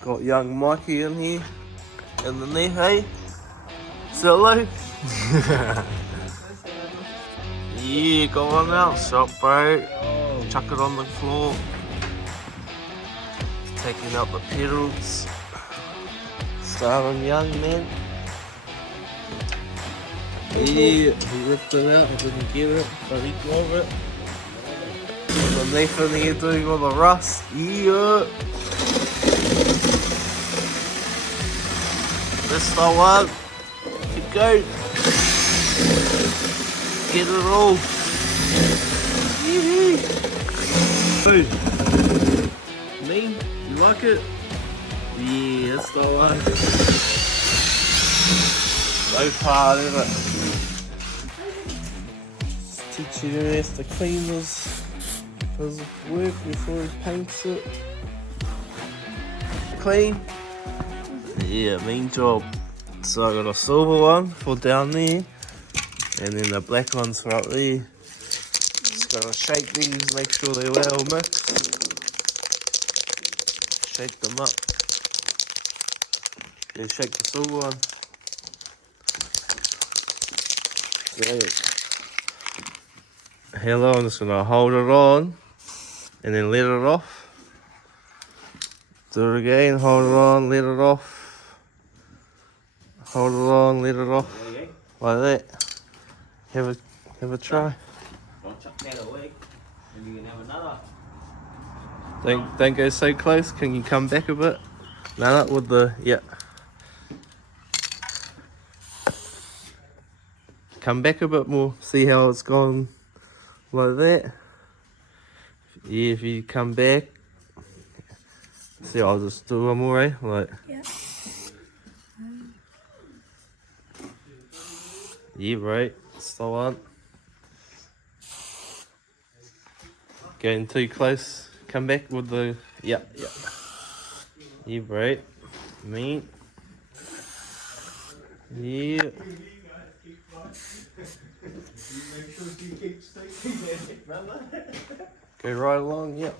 Got young Mikey in here. In the knee, hey? Say hello. Yeah, go on out, shot bro. Chuck it on the floor. Taking out the pedals. Starting young, man. Yeah, he ripped it out, I didn't get it, but he got it. Underneath in here doing all the rust. Yeah. That's the one. Keep going. Get it all. Hey. Me? You like it? Yeah, that's the one. So hard, isn't it? Just teach you the rest to clean this work before he paints it. Clean. Yeah, mean job. So I got a silver one for down there, and then the black ones for up there. Just gotta shake these, make sure they're well mixed. Shake them up. Yeah, shake the silver one. So, hello, I'm just gonna hold it on and then let it off. Do it again, hold it on, let it off. Hold it on, let it off. Like that. Have a try. Don't chuck that away, and you can have another. Don't go so close. Can you come back a bit? No, not with the, yeah. Come back a bit more. See how it's gone like that. Yeah, if you come back. See, I'll just do one more, eh? Like. Yeah. Yeah, right. Still on. Getting too close. Come back with the, yeah. Yeah, right. Meat. Yeah. Go right along, yep.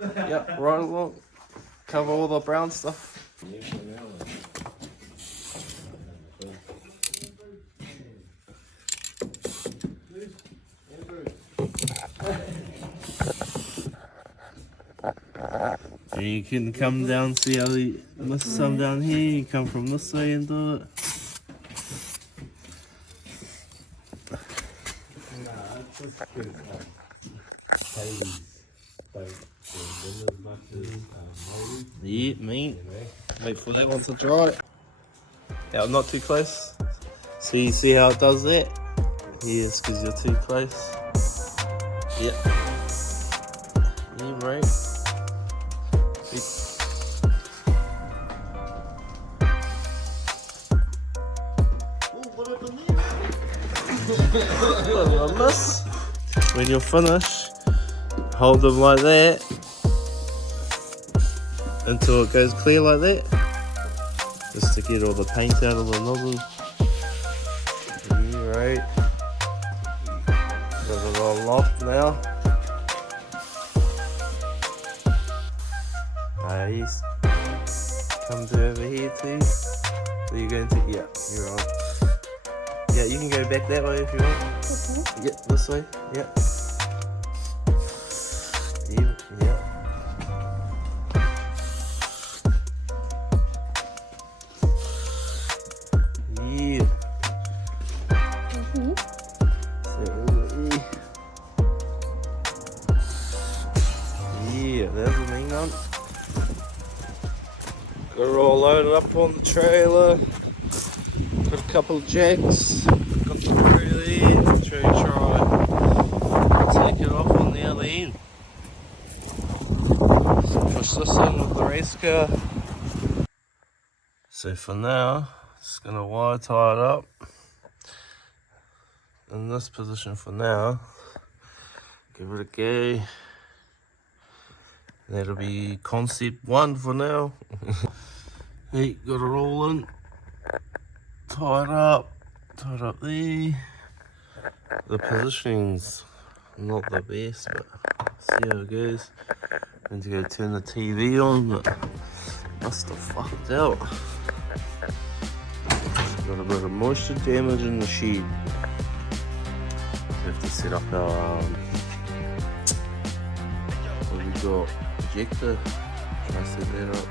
Yep, right along. Cover all the brown stuff. And you can come down, see how you miss some down here, you come from this way and do it. Yeah, meat. Wait for that one to dry. Yeah, I'm not too close. So you see how it does that? Yes, because you're too close. Yep. Yeah, right. What a miss. When you're finished, hold them like that until it goes clear like that. Just to get all the paint out of the nozzle. Yeah, right. Got it all off now. Nice. Come to over here too. So you're going to, yeah, you're on. Yeah, you can go back that way if you want. Okay. Yeah, this way. Yeah. Yeah. Yeah. So over here. Yeah, there's the main one. Got it all loaded up on the trailer. Got a couple of jacks. Got the screw there. Try take it off on the other end. So push this in with the race car. So for now, just gonna wire tie it up in this position for now. Give it a go. That'll be concept 1 for now. Hey, got it all in. Tie it up there. The positioning's not the best, but see how it goes. Went to go turn the TV on, but must have fucked out. Got a bit of moisture damage in the shed. So we have to set up our what we got, projector. Try to set that up.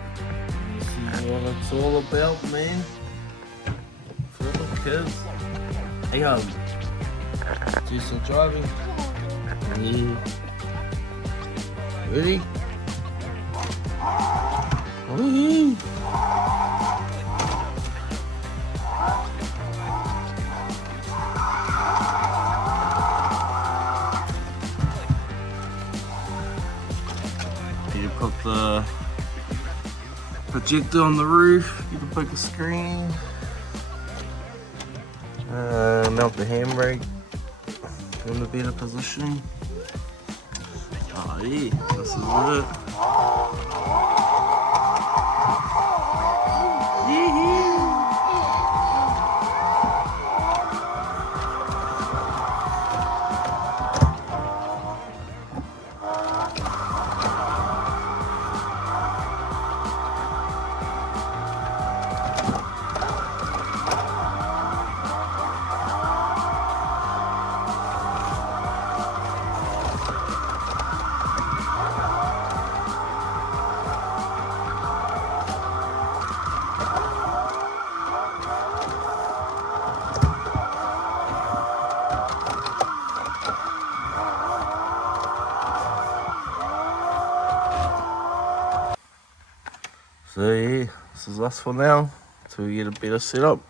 This is what it's all about, man. For the kids. Hey, do some driving. Yeah. Ready? Woohoo! You put the projector on the roof, get a bigger screen, mount the handbrake in the better position. Oh yeah, this is it. So yeah, this is us for now, till we get a better setup.